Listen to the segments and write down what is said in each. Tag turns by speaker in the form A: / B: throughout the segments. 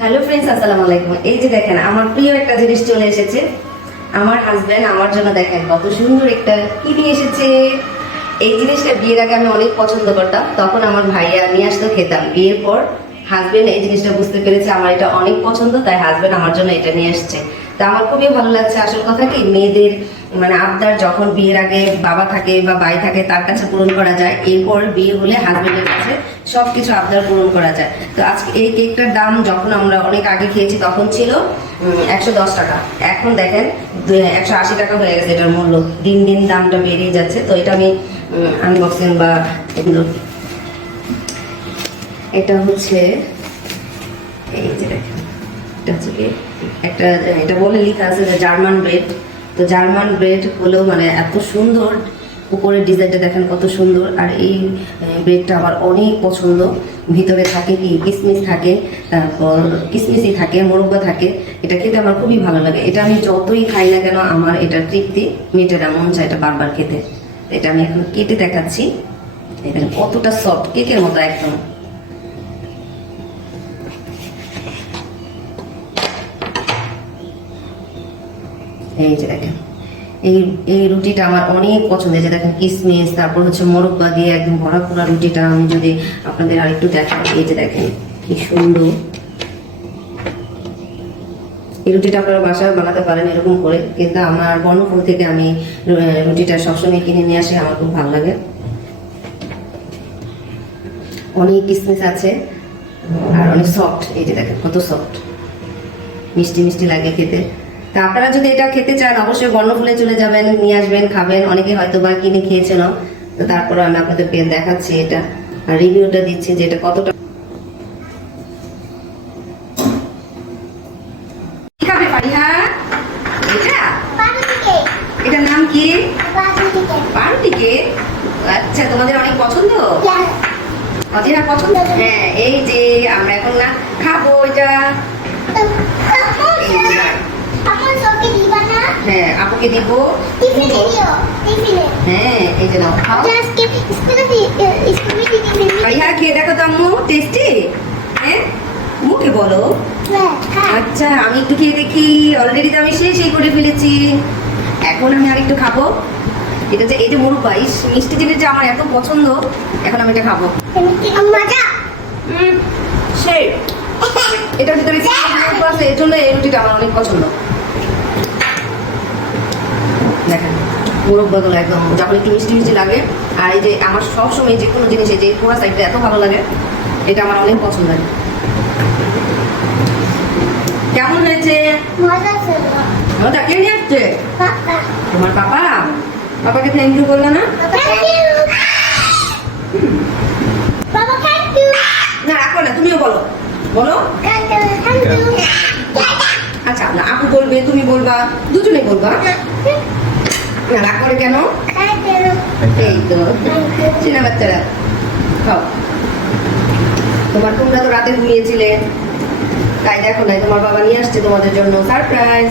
A: Hello friends আসসালামু আলাইকুম। এই যে দেখেন, আমার প্রিয় একটা জিনিস চলে এসেছে। আমার হাজবেন্ড আমার জন্য দেখেন, কত সুন্দর একটা কি নিয়ে এসেছে। এই জিনিসটা বিয়ের আগে আমি অনেক পছন্দ করতাম, তখন আমার ভাইয়া নিয়ে আসতো খেতাম। বিয়ের পর হাজবেন্ড এই জিনিসটা বুঝতে পেরেছে, আমার এটা অনেক পছন্দ, তাই হাজবেন্ড আমার জন্য এটা নিয়ে এসেছে। তা আমার খুবই ভালো লাগছে। আসল কথা কি, মেয়েদের মানে আবদার যখন বিয়ের আগে বাবা থাকে বা ভাই থাকে, তার কাছে পূরণ করা যায়। এরপর বিয়ে হলে হাজবেন্ডের কাছে সবকিছু আবদার পূরণ করা যায়। তো আজকে এই কেকটার দাম যখন আমরা অনেক আগে খেয়েছি, তখন ছিল একশো দশ টাকা। এখন দেখেন একশো আশি টাকা হয়ে গেছে এটার মূল্য। দিন দিন দামটা বেরিয়ে যাচ্ছে। তো এটা আমি আনবক্সিং বা এগুলো। এটা হচ্ছে, এই যে দেখেন, এটা হচ্ছে একটা, এটা বলে লেখা আছে যে জার্মান ব্রেড। তো জার্মান ব্রেড হলেও মানে এত সুন্দর। উপরের ডিজাইনটা দেখেন কত সুন্দর। আর এই ব্রেডটা আমার অনেক পছন্দ। ভিতরে থাকে কি, কিসমিস থাকে, তারপর কিসমিসি থাকে মোরব্বা থাকে। এটা খেতে আমার খুবই ভালো লাগে। এটা আমি যতই খাই না কেন, আমার এটা তৃপ্তি মেটে না মন চায় এটা বারবার খেতে। এটা আমি এখন কেটে দেখাচ্ছি। এখানে কতটা সফট কেকের মতো একদম। এই যে দেখেন, এই এই রুটিটা আমার অনেক পছন্দ যে দেখেন, কিসমিস, তারপর হচ্ছে মোরব্বা দিয়ে একদম ভরা পুরা রুটিটা আমি যদি আপনাদের আরেকটু দেখাই, এই যে দেখেন, কি সুন্দর। এই রুটিটা আপনারা বাসায় বানাতে পারেন এরকম করে, কিন্তু আমার বর্ণপুর থেকে আমি রুটিটা সবসময় কিনে নিয়ে আসি, আমার খুব ভালো লাগে। অনেক কিসমিস আছে, আর অনেক সফট এই যে দেখেন, কত সফট মিষ্টি মিষ্টি লাগে খেতে। তা আপনারা যদি এটা খেতে চান, অবশ্যই বর্ণফুলে চলে যাবেন, নিয়ে আসবেন, খাবেন। অনেকে হয়তো বা কিনে খেয়েছেন। তো তারপরে আমি আপনাদেরকে দেখাচ্ছি এটা। আর রিভিউটা দিচ্ছি যে এটা কতটা এটার নাম কি? আচ্ছা তোমাদের অনেক পছন্দ? পছন্দ? হ্যাঁ এই যে আমরা এখন না খাব এটা। হ্যাঁ আপুকে দিব। হ্যাঁ এই যে নাও খাও। পারিহা খেয়ে দেখো তো আম্মু টেস্টি হ্যাঁ? মুখে বলো। আচ্ছা আমি একটু খেয়ে দেখি। অলরেডি তো আমি শেষই করে ফেলেছি। এখন আমি আর একটু খাব। এটা যে এই যে মুরব্বা এই মিষ্টি জিনিসটা আমার এত পছন্দ এখন আমি এটা খাব। হুম, সেই। এটার ভিতরে আছে? এর জন্য এই রুটিটা আমার অনেক পছন্দ। দেখেন মুরব্বাগুলো একদম যখন একটু মিষ্টি মিষ্টি লাগে। আর এই যে আমার সবসময় যে কোনো জিনিস যে পোড়া সাইডটা এত ভালো লাগে এটা আমার অনেক পছন্দ। কেমন হয়েছে? ওটা কে নিয়ে আসছে? তোমার পাপা? পাপাকে থ্যাংক ইউ বলল না? না রাখো না তুমিও বলো। বলো। আচ্ছা আপু বলবে তুমি বলবা দুজনে বলবা। না, রাগ করে কেন? এই তো, চিনা বাচ্চারা। খাও। তোমার তোমরা তো রাতে ঘুমিয়েছিলে। তাই দেখো নাই, তোমার বাবা নিয়ে আসছে তোমাদের জন্য সারপ্রাইজ।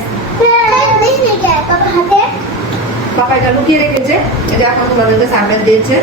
A: পাপা এটা লুকিয়ে রেখেছে। এটা এখন তোমাদেরকে সারপ্রাইজ দিয়েছে।